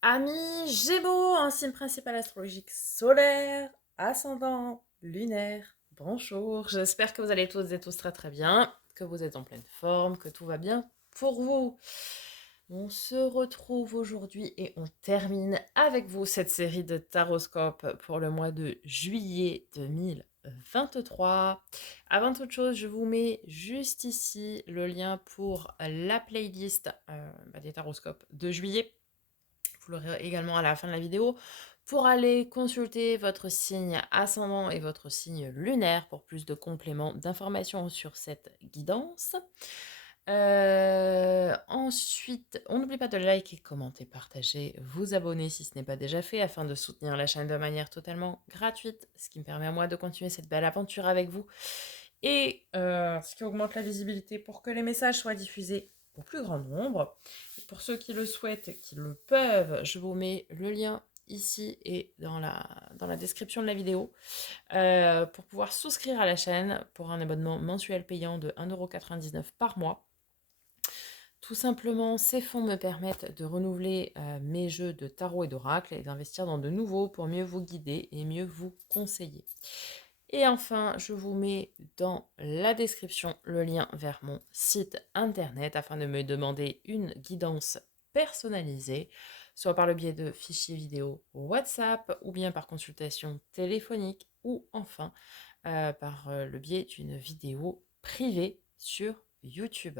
Amis Gémeaux, un signe principal astrologique solaire, ascendant, lunaire, bonjour. J'espère que vous allez tous et tous très très bien, que vous êtes en pleine forme, que tout va bien pour vous. On se retrouve aujourd'hui et on termine avec vous cette série de taroscopes pour le mois de juillet 2023. Avant toute chose, je vous mets juste ici le lien pour la playlist des taroscopes de juillet. Vous l'aurez également à la fin de la vidéo, pour aller consulter votre signe ascendant et votre signe lunaire pour plus de compléments d'informations sur cette guidance. Ensuite, on n'oublie pas de liker, commenter, partager, vous abonner si ce n'est pas déjà fait afin de soutenir la chaîne de manière totalement gratuite, ce qui me permet à moi de continuer cette belle aventure avec vous et ce qui augmente la visibilité pour que les messages soient diffusés au plus grand nombre. Et pour ceux qui le souhaitent, qui le peuvent, je vous mets le lien ici et dans la description de la vidéo pour pouvoir souscrire à la chaîne pour un abonnement mensuel payant de 1,99 € par mois. Tout simplement, ces fonds me permettent de renouveler mes jeux de tarot et d'oracle et d'investir dans de nouveaux pour mieux vous guider et mieux vous conseiller. Et enfin, je vous mets dans la description le lien vers mon site internet afin de me demander une guidance personnalisée, soit par le biais de fichiers vidéo WhatsApp ou bien par consultation téléphonique ou enfin par le biais d'une vidéo privée sur YouTube.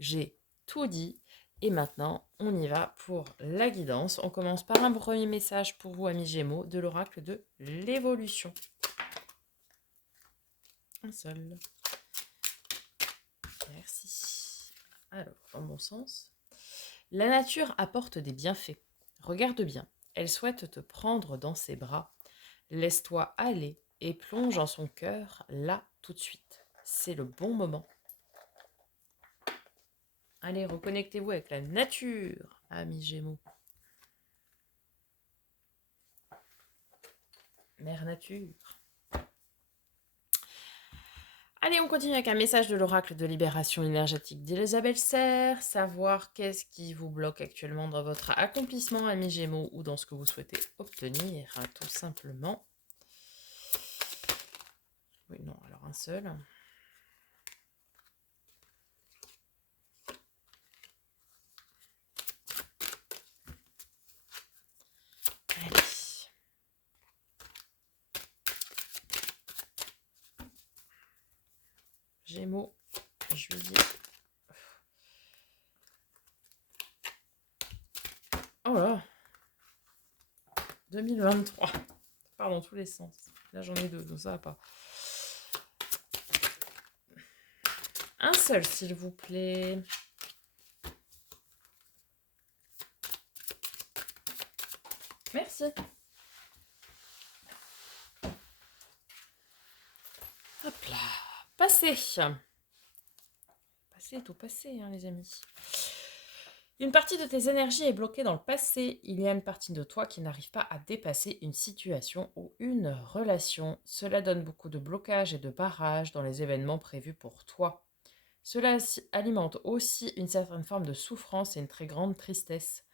J'ai tout dit et maintenant on y va pour la guidance. On commence par un premier message pour vous amis Gémeaux de l'oracle de l'évolution. Un seul. Merci. Alors, dans le bon sens. La nature apporte des bienfaits. Regarde bien. Elle souhaite te prendre dans ses bras. Laisse-toi aller et plonge en son cœur là tout de suite. C'est le bon moment. Allez, reconnectez-vous avec la nature, amis Gémeaux. Mère nature. Allez, on continue avec un message de l'oracle de libération énergétique d'Elisabeth Serre. Savoir qu'est-ce qui vous bloque actuellement dans votre accomplissement, amis Gémeaux, ou dans ce que vous souhaitez obtenir, tout simplement. Oui, non, alors un seul. Allez. Gémeaux, juillet. Oh là 2023. Ça part dans tous les sens. Là, j'en ai deux, donc ça va pas. Un seul, s'il vous plaît. Merci. Hop là. Passé. Passé est tout passé, hein, les amis. Une partie de tes énergies est bloquée dans le passé. Il y a une partie de toi qui n'arrive pas à dépasser une situation ou une relation. Cela donne beaucoup de blocages et de barrages dans les événements prévus pour toi. Cela alimente aussi une certaine forme de souffrance et une très grande tristesse.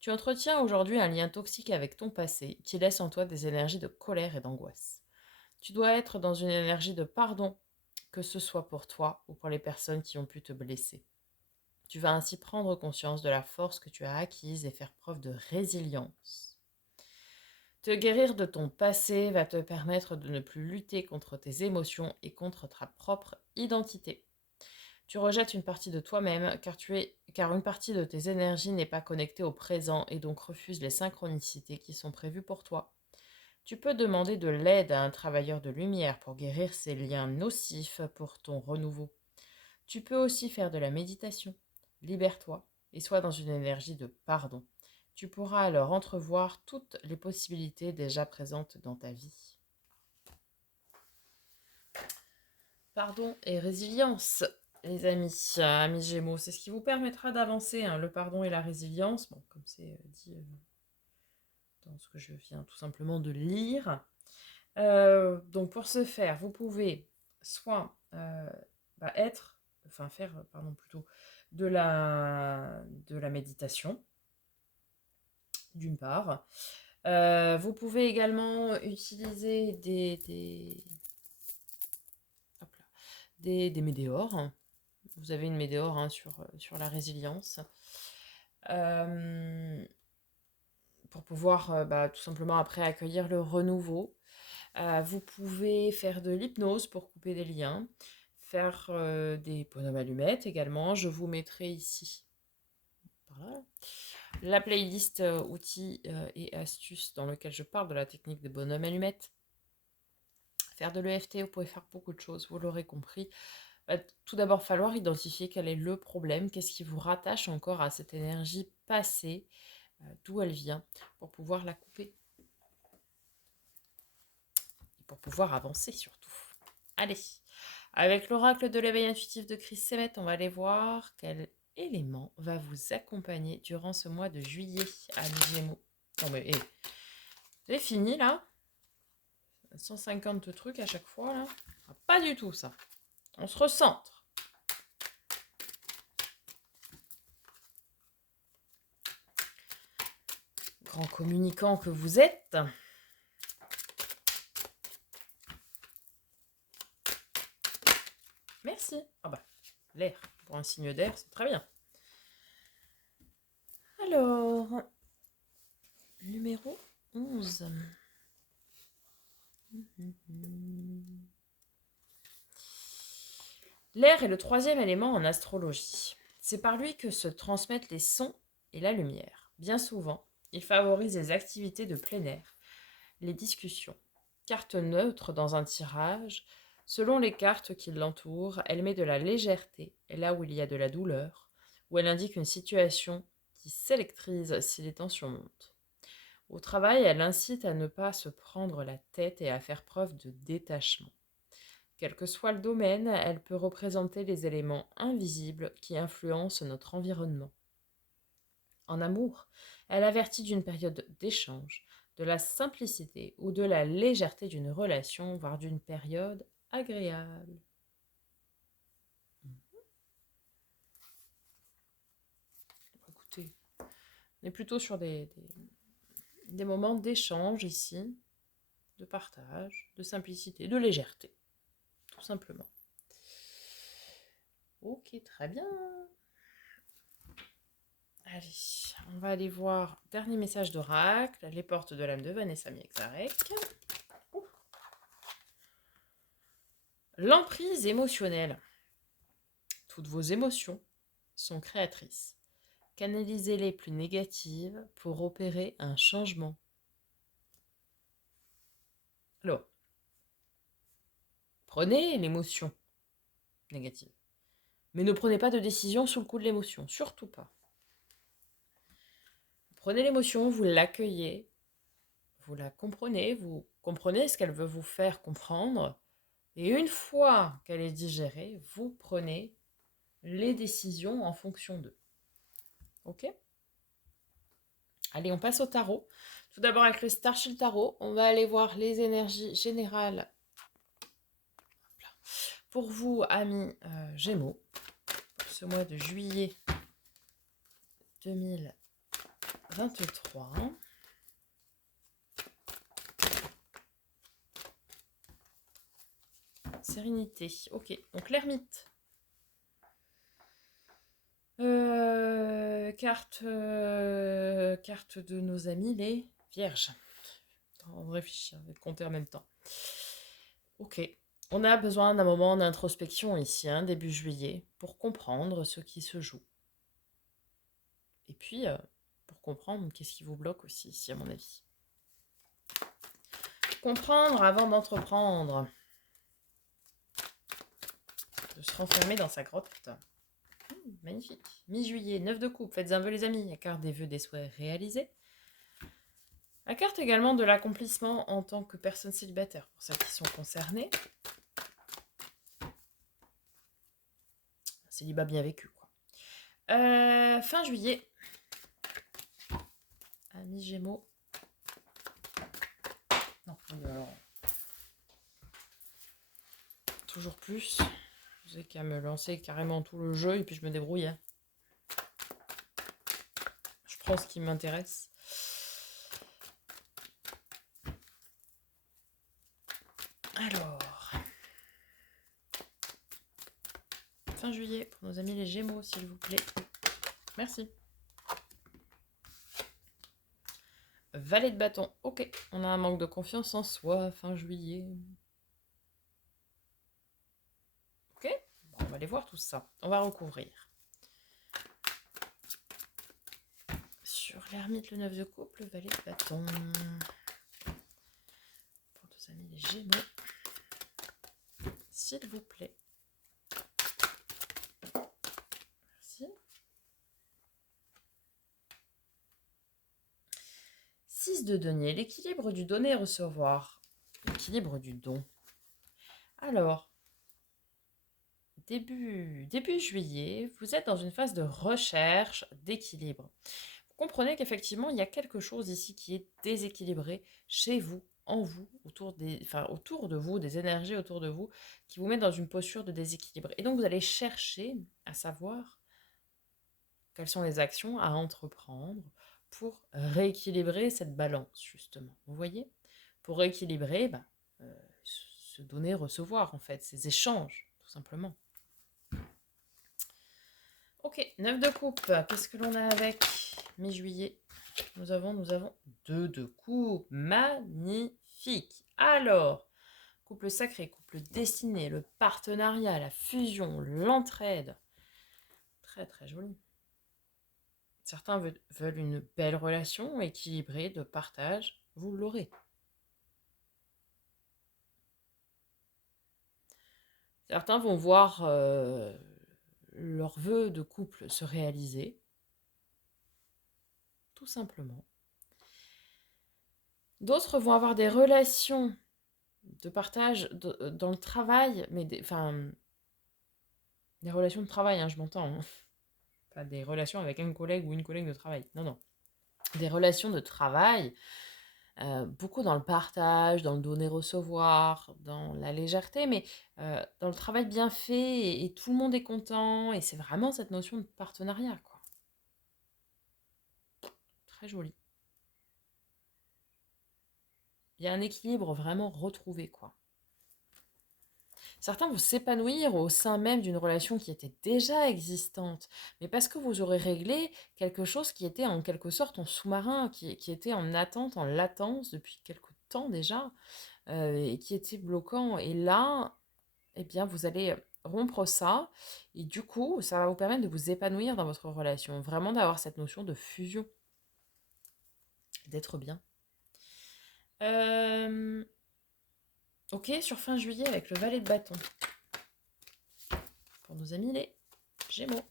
Tu entretiens aujourd'hui un lien toxique avec ton passé qui laisse en toi des énergies de colère et d'angoisse. Tu dois être dans une énergie de pardon, que ce soit pour toi ou pour les personnes qui ont pu te blesser. Tu vas ainsi prendre conscience de la force que tu as acquise et faire preuve de résilience. Te guérir de ton passé va te permettre de ne plus lutter contre tes émotions et contre ta propre identité. Tu rejettes une partie de toi-même car une partie de tes énergies n'est pas connectée au présent et donc refuse les synchronicités qui sont prévues pour toi. Tu peux demander de l'aide à un travailleur de lumière pour guérir ces liens nocifs pour ton renouveau. Tu peux aussi faire de la méditation. Libère-toi et sois dans une énergie de pardon. Tu pourras alors entrevoir toutes les possibilités déjà présentes dans ta vie. Pardon et résilience, les amis, amis Gémeaux, c'est ce qui vous permettra d'avancer, hein, le pardon et la résilience, bon, comme c'est dit dans ce que je viens tout simplement de lire. Donc pour ce faire, vous pouvez soit faire, pardon, plutôt de la méditation, d'une part. Vous pouvez également utiliser hop là, des météores. Vous avez une météore hein, sur la résilience. Pour pouvoir tout simplement après accueillir le renouveau. Vous pouvez faire de l'hypnose pour couper des liens, faire des bonhommes allumettes également. Je vous mettrai ici voilà, la playlist outils et astuces dans lequel je parle de la technique des bonhommes allumettes. Faire de l'EFT, vous pouvez faire beaucoup de choses, vous l'aurez compris. Tout d'abord, falloir identifier quel est le problème, qu'est-ce qui vous rattache encore à cette énergie passée, d'où elle vient, pour pouvoir la couper. Et pour pouvoir avancer surtout. Allez, avec l'oracle de l'éveil intuitif de Chris Semet, on va aller voir quel élément va vous accompagner durant ce mois de juillet à Gémeaux. Non mais, c'est fini là 150 trucs à chaque fois là. Ah, pas du tout ça. On se recentre. Grand communicant que vous êtes. Merci. Ah bah, l'air. Pour un signe d'air, c'est très bien. Alors, numéro 11. L'air est le troisième élément en astrologie. C'est par lui que se transmettent les sons et la lumière. Bien souvent, il favorise les activités de plein air, les discussions. Carte neutre dans un tirage, selon les cartes qui l'entourent, elle met de la légèreté là où il y a de la douleur, où elle indique une situation qui s'électrise si les tensions montent. Au travail, elle incite à ne pas se prendre la tête et à faire preuve de détachement. Quel que soit le domaine, elle peut représenter les éléments invisibles qui influencent notre environnement. En amour, elle avertit d'une période d'échange, de la simplicité ou de la légèreté d'une relation, voire d'une période agréable. Écoutez, on est plutôt sur des moments d'échange ici, de partage, de simplicité, de légèreté, tout simplement. Ok, très bien. Allez, on va aller voir dernier message d'oracle, les portes de l'âme de Vanessa Miexarek. L'emprise émotionnelle. Toutes vos émotions sont créatrices. Canalisez les plus négatives pour opérer un changement. Alors, prenez l'émotion négative. Mais ne prenez pas de décision sous le coup de l'émotion, surtout pas. Prenez l'émotion, vous l'accueillez, vous la comprenez, vous comprenez ce qu'elle veut vous faire comprendre. Et une fois qu'elle est digérée, vous prenez les décisions en fonction d'eux. Ok ? Allez, on passe au tarot. Tout d'abord avec le Starchill Tarot, on va aller voir les énergies générales pour vous, amis Gémeaux, pour ce mois de juillet 2023. Sérénité, ok. Donc l'ermite. Carte de nos amis les vierges. On réfléchit, on va compter en même temps. Ok. On a besoin d'un moment d'introspection ici, début juillet, pour comprendre ce qui se joue. Et puis, pour comprendre qu'est-ce qui vous bloque aussi, ici, à mon avis. Comprendre avant d'entreprendre. De se renfermer dans sa grotte. Magnifique. Mi-juillet, 9 de coupe, faites un vœu les amis. La carte des vœux, des souhaits réalisés. La carte également de l'accomplissement en tant que personne célibataire, pour celles qui sont concernées. Célibat bien vécu, quoi. Fin juillet. Amis Gémeaux. Non, alors... Toujours plus. Je sais qu'à me lancer carrément tout le jeu et puis je me débrouille. Je prends ce qui m'intéresse. Alors, fin juillet, pour nos amis les Gémeaux, s'il vous plaît. Merci. Valet de bâton. Ok, on a un manque de confiance en soi, fin juillet. Ok, bon, on va aller voir tout ça. On va recouvrir. Sur l'ermite, le 9 de coupe, le valet de bâton. Pour nos amis les Gémeaux. S'il vous plaît. Merci. 6 de denier, l'équilibre du donner et recevoir. L'équilibre du don. Alors, début juillet, vous êtes dans une phase de recherche d'équilibre. Vous comprenez qu'effectivement, il y a quelque chose ici qui est déséquilibré chez vous, en vous, autour de vous, des énergies autour de vous, qui vous mettent dans une posture de déséquilibre. Et donc, vous allez chercher à savoir quelles sont les actions à entreprendre pour rééquilibrer cette balance, justement. Vous voyez? Pour rééquilibrer, se donner, recevoir, en fait, ces échanges, tout simplement. Ok, 9 de coupe. Qu'est-ce que l'on a avec mi-juillet? Nous avons 2 de coupe. Magnifique. Alors, couple sacré, couple destiné, le partenariat, la fusion, l'entraide. Très très joli. Certains veulent une belle relation équilibrée de partage. Vous l'aurez. Certains vont voir leurs vœux de couple se réaliser. Tout simplement. D'autres vont avoir des relations de partage dans le travail, mais des relations de travail, hein, je m'entends. Hein. Pas des relations avec un collègue ou une collègue de travail. Non, non. Des relations de travail, beaucoup dans le partage, dans le donner-recevoir, dans la légèreté, mais dans le travail bien fait et tout le monde est content. Et c'est vraiment cette notion de partenariat, quoi. Très joli. Il y a un équilibre vraiment retrouvé, quoi. Certains vont s'épanouir au sein même d'une relation qui était déjà existante, mais parce que vous aurez réglé quelque chose qui était en quelque sorte en sous-marin, qui était en attente, en latence depuis quelque temps déjà, et qui était bloquant. Et là, eh bien, vous allez rompre ça, et du coup, ça va vous permettre de vous épanouir dans votre relation, vraiment d'avoir cette notion de fusion, d'être bien. Ok, sur fin juillet avec le valet de bâton. Pour nos amis les Gémeaux.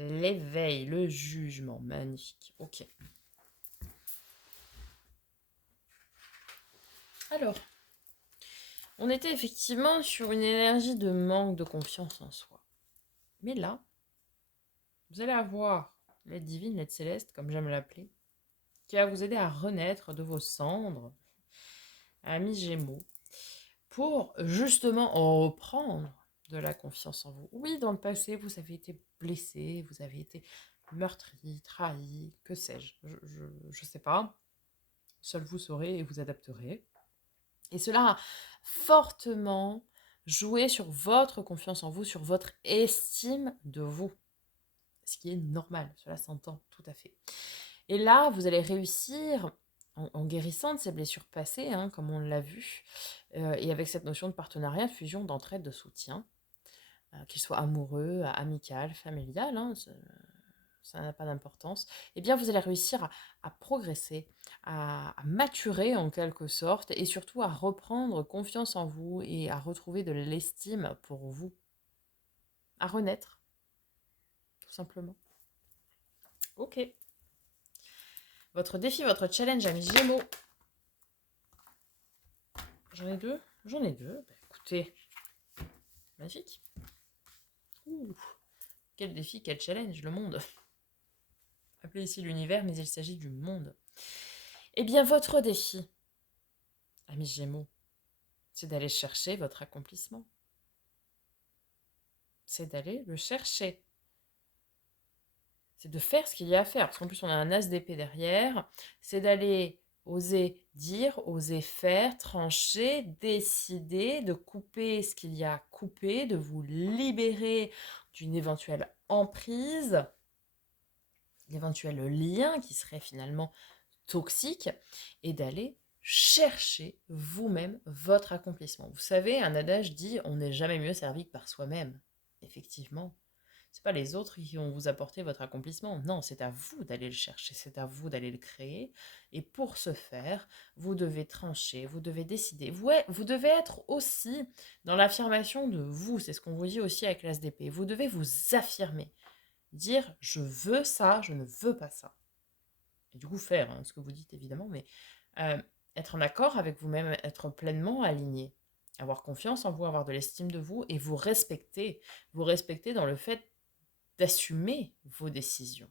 L'éveil, le jugement, magnifique. Ok. Alors, on était effectivement sur une énergie de manque de confiance en soi. Mais là, vous allez avoir l'aide divine, l'aide céleste, comme j'aime l'appeler, qui va vous aider à renaître de vos cendres, amis Gémeaux, pour justement en reprendre de la confiance en vous. Oui, dans le passé, vous avez été blessé, vous avez été meurtri, trahi, que sais-je, je sais pas. Seul vous saurez et vous adapterez. Et cela a fortement joué sur votre confiance en vous, sur votre estime de vous. Ce qui est normal, cela s'entend tout à fait. Et là, vous allez réussir, en guérissant de ces blessures passées, hein, comme on l'a vu, et avec cette notion de partenariat, de fusion, d'entraide, de soutien, qu'il soit amoureux, amical, familial, hein, ça n'a pas d'importance, eh bien vous allez réussir à progresser, à maturer en quelque sorte, et surtout à reprendre confiance en vous et à retrouver de l'estime pour vous, à renaître, tout simplement. Ok. Votre défi, votre challenge, amis Gémeaux. J'en ai deux. J'en ai deux. Bah, écoutez, magnifique. Ouh, quel défi, quel challenge, le monde. appelez ici l'univers, mais il s'agit du monde. Eh bien, votre défi, amis Gémeaux, c'est d'aller chercher votre accomplissement. C'est d'aller le chercher. C'est de faire ce qu'il y a à faire. Parce qu'en plus, on a un as d'épée derrière. C'est d'aller oser dire, oser faire, trancher, décider, de couper ce qu'il y a à couper, de vous libérer d'une éventuelle emprise, d'éventuels liens qui seraient finalement toxiques, et d'aller chercher vous-même votre accomplissement. Vous savez, un adage dit on n'est jamais mieux servi que par soi-même. Effectivement. C'est pas les autres qui vont vous apporter votre accomplissement. Non, c'est à vous d'aller le chercher, c'est à vous d'aller le créer. Et pour ce faire, vous devez trancher, vous devez décider. Vous devez être aussi dans l'affirmation de vous. C'est ce qu'on vous dit aussi avec l'as d'épée. Vous devez vous affirmer. Dire je veux ça, je ne veux pas ça. Et du coup, faire ce que vous dites évidemment, mais euh, être en accord avec vous-même, être pleinement aligné. Avoir confiance en vous, avoir de l'estime de vous et vous respecter. Vous respecter dans le fait d'assumer vos décisions.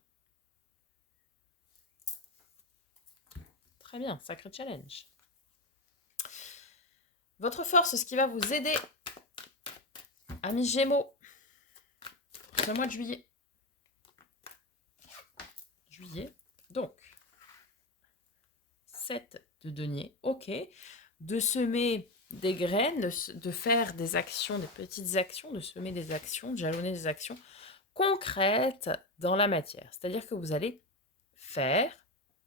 Très bien, sacré challenge. Votre force, ce qui va vous aider, amis Gémeaux, pour ce mois de juillet. Donc, 7 de denier, ok. De semer des graines, de faire des actions, des petites actions, de semer des actions, de jalonner des actions concrètes dans la matière. C'est-à-dire que vous allez faire,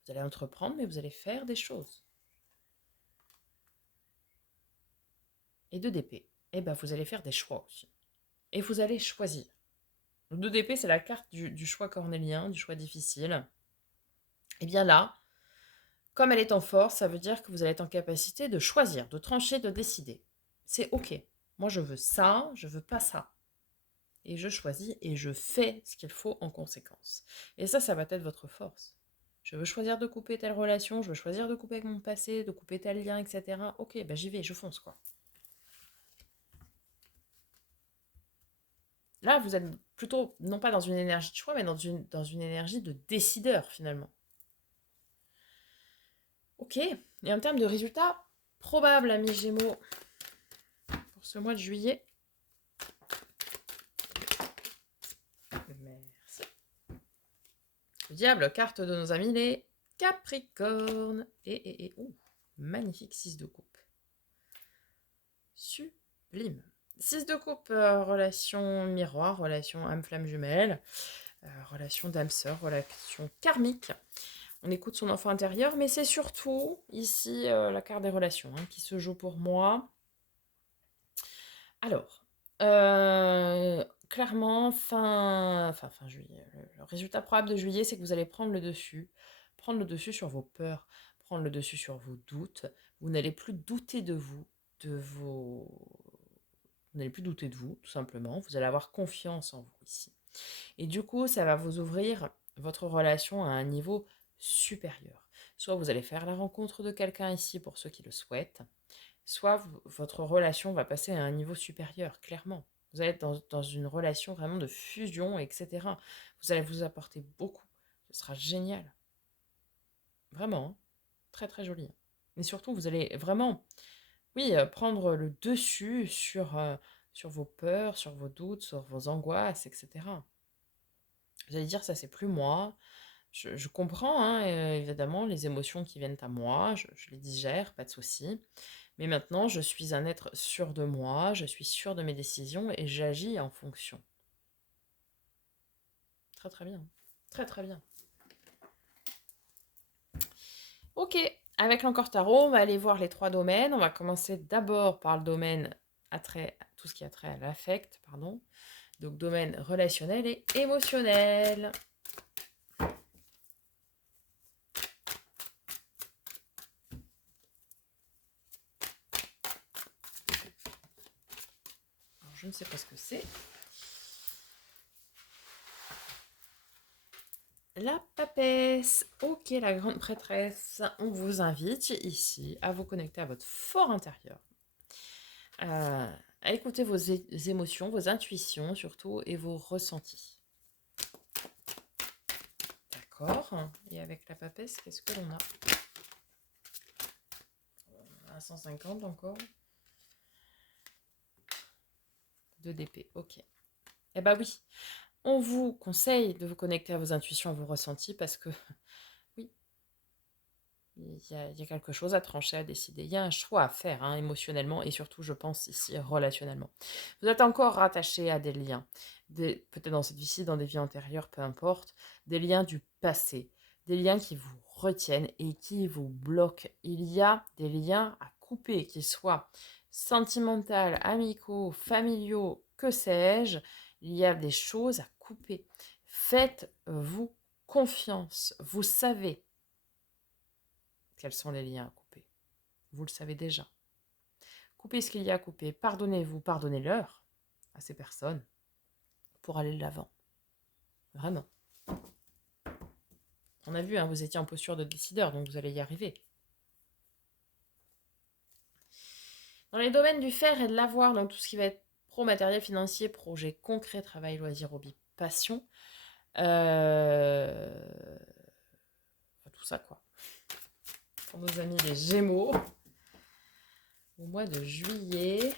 vous allez entreprendre, mais vous allez faire des choses. Et 2 d'épée, eh ben vous allez faire des choix aussi. Et vous allez choisir. Le 2 d'épée, c'est la carte du choix cornélien, du choix difficile. Et bien là, comme elle est en force, ça veut dire que vous allez être en capacité de choisir, de trancher, de décider. C'est ok. Moi, je veux ça, je veux pas ça. Et je choisis et je fais ce qu'il faut en conséquence. Et ça va être votre force. Je veux choisir de couper telle relation, je veux choisir de couper avec mon passé, de couper tel lien, etc. Ok, ben j'y vais, je fonce quoi. Là, vous êtes plutôt, non pas dans une énergie de choix, mais dans une énergie de décideur, finalement. Ok, et en termes de résultats probables, amis Gémeaux, pour ce mois de juillet. Merci. Le diable, carte de nos amis les Capricornes. Magnifique 6 de coupe. Sublime. 6 de coupe, relation miroir, relation âme-flamme jumelle, relation d'âme-sœur, relation karmique. On écoute son enfant intérieur, mais c'est surtout ici la carte des relations qui se joue pour moi. Alors, clairement, fin juillet, le résultat probable de juillet, c'est que vous allez prendre le dessus sur vos peurs, prendre le dessus sur vos doutes. Vous n'allez plus douter de vous, vous n'allez plus douter de vous, tout simplement. Vous allez avoir confiance en vous ici. Et du coup, ça va vous ouvrir votre relation à un niveau supérieur. Soit vous allez faire la rencontre de quelqu'un ici pour ceux qui le souhaitent, soit votre relation va passer à un niveau supérieur, clairement. Vous allez être dans une relation vraiment de fusion, etc. Vous allez vous apporter beaucoup. Ce sera génial. Vraiment. Hein. Très très joli. Mais surtout, vous allez vraiment, oui, prendre le dessus sur vos peurs, sur vos doutes, sur vos angoisses, etc. Vous allez dire, ça c'est plus moi. Je comprends, hein, évidemment, les émotions qui viennent à moi, je les digère, pas de souci. Mais maintenant, je suis un être sûr de moi, je suis sûr de mes décisions et j'agis en fonction. Très très bien. Très très bien. Ok, avec l'encore tarot, on va aller voir les 3 domaines. On va commencer d'abord par le domaine tout ce qui a trait à l'affect, pardon. Donc domaine relationnel et émotionnel. Alors, je ne sais pas ce que c'est. La papesse. Ok, la grande prêtresse. On vous invite ici à vous connecter à votre fort intérieur. À écouter vos émotions, vos intuitions surtout, et vos ressentis. D'accord. Et avec la papesse, qu'est-ce que l'on a? À 150 encore. 2 d'épée, ok. Eh bah oui, on vous conseille de vous connecter à vos intuitions, à vos ressentis, parce que oui, il y a quelque chose à trancher, à décider. Il y a un choix à faire, hein, émotionnellement et surtout, je pense, ici, relationnellement. Vous êtes encore rattaché à des liens, peut-être dans cette vie-ci, dans des vies antérieures, peu importe, des liens du passé, des liens qui vous retiennent et qui vous bloquent. Il y a des liens à couper, qu'ils soient sentimentaux, amicaux, familiaux, que sais-je. Il y a des choses à couper. Faites-vous confiance. Vous savez quels sont les liens à couper. Vous le savez déjà. Coupez ce qu'il y a à couper. Pardonnez-vous, pardonnez-leur à ces personnes pour aller de l'avant. Vraiment. On a vu, hein, vous étiez en posture de décideur, donc vous allez y arriver. Dans les domaines du faire et de l'avoir, donc tout ce qui va être pro, matériel, financier, projet concret, travail, loisir, hobby, passion, tout ça quoi. Pour nos amis les Gémeaux, au mois de juillet.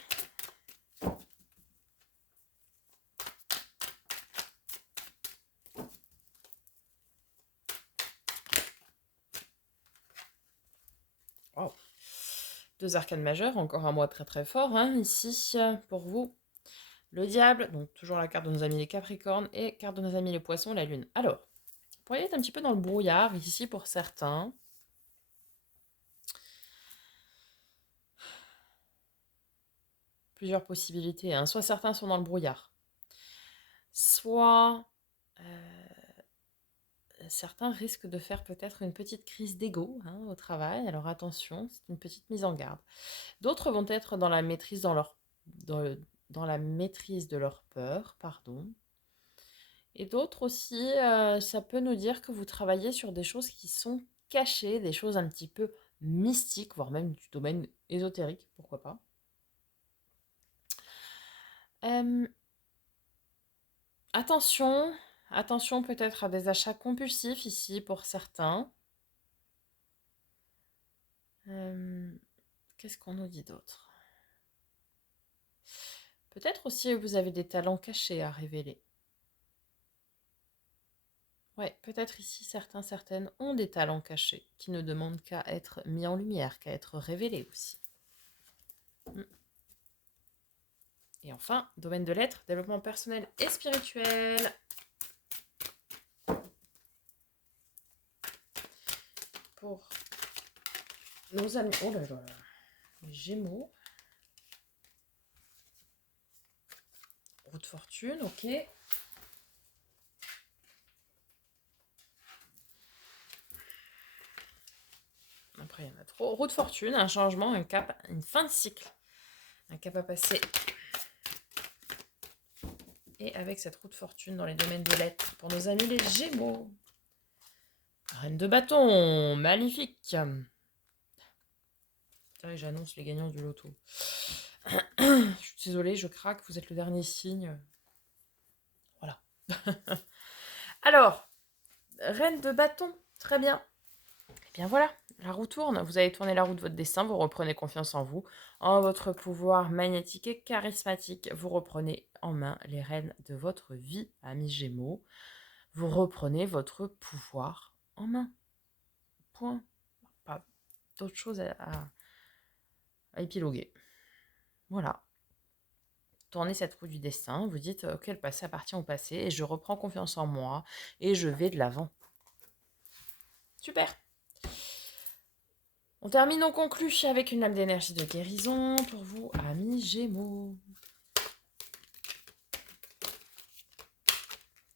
Wow. 2 arcanes majeures, encore un mois très très fort, hein, ici, pour vous. Le diable, donc toujours la carte de nos amis les Capricornes, et carte de nos amis les Poissons, la Lune. Alors, vous pourriez être un petit peu dans le brouillard, ici pour certains. Plusieurs possibilités, hein. Soit certains sont dans le brouillard, soit certains risquent de faire peut-être une petite crise d'ego, hein, au travail. Alors attention, c'est une petite mise en garde. D'autres vont être dans la maîtrise, dans la maîtrise de leur peur, pardon. Et d'autres aussi, ça peut nous dire que vous travaillez sur des choses qui sont cachées, des choses un petit peu mystiques, voire même du domaine ésotérique, pourquoi pas. Attention, attention peut-être à des achats compulsifs ici pour certains. Qu'est-ce qu'on nous dit d'autre? Peut-être aussi vous avez des talents cachés à révéler. Ouais, peut-être ici certaines ont des talents cachés qui ne demandent qu'à être mis en lumière, qu'à être révélés aussi. Et enfin, domaine de l'être, développement personnel et spirituel. Pour nos amis, oh là là, les Gémeaux. Roue de fortune, ok. Après, il y en a trop. Roue de fortune, un changement, un cap, une fin de cycle. Un cap à passer. Et avec cette roue de fortune dans les domaines de l'être, pour nos amis les Gémeaux. Reine de bâton, magnifique. Tiens, j'annonce les gagnants du loto. Je suis désolée, je craque, vous êtes le dernier signe. Voilà. Alors, reine de bâton, très bien. Et bien voilà, la roue tourne. Vous avez tourné la roue de votre destin, vous reprenez confiance en vous, en votre pouvoir magnétique et charismatique. Vous reprenez en main les rênes de votre vie, amis Gémeaux. Vous reprenez votre pouvoir en main. Point. Pas d'autre chose à épiloguer. Voilà. Tournez cette roue du destin, vous dites ok, le passé appartient au passé et je reprends confiance en moi et je vais de l'avant. Super. On termine, on conclut avec une lame d'énergie de guérison pour vous, amis Gémeaux.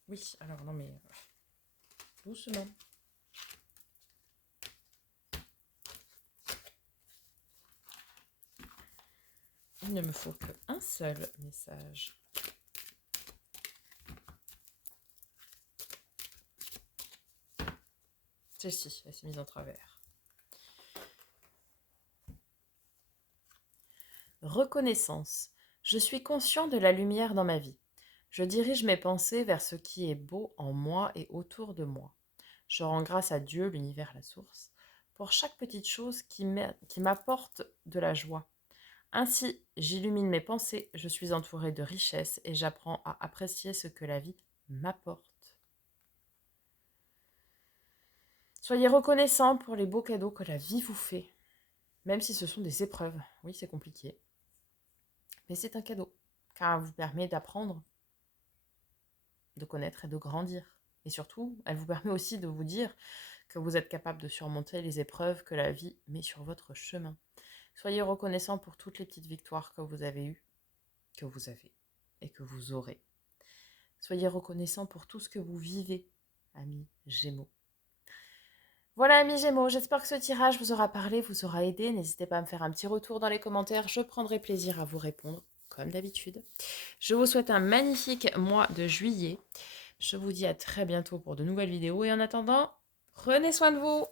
Oui, alors non mais doucement. Il ne me faut qu'un seul message. Celle-ci, elle s'est mise en travers. Reconnaissance. Je suis conscient de la lumière dans ma vie. Je dirige mes pensées vers ce qui est beau en moi et autour de moi. Je rends grâce à Dieu, l'univers, la source, pour chaque petite chose qui m'apporte de la joie. Ainsi, j'illumine mes pensées, je suis entourée de richesses et j'apprends à apprécier ce que la vie m'apporte. Soyez reconnaissants pour les beaux cadeaux que la vie vous fait, même si ce sont des épreuves. Oui, c'est compliqué, mais c'est un cadeau, car elle vous permet d'apprendre, de connaître et de grandir. Et surtout, elle vous permet aussi de vous dire que vous êtes capable de surmonter les épreuves que la vie met sur votre chemin. Soyez reconnaissants pour toutes les petites victoires que vous avez eues, que vous avez et que vous aurez. Soyez reconnaissants pour tout ce que vous vivez, amis Gémeaux. Voilà, amis Gémeaux, j'espère que ce tirage vous aura parlé, vous aura aidé. N'hésitez pas à me faire un petit retour dans les commentaires, je prendrai plaisir à vous répondre, comme d'habitude. Je vous souhaite un magnifique mois de juillet. Je vous dis à très bientôt pour de nouvelles vidéos et en attendant, prenez soin de vous.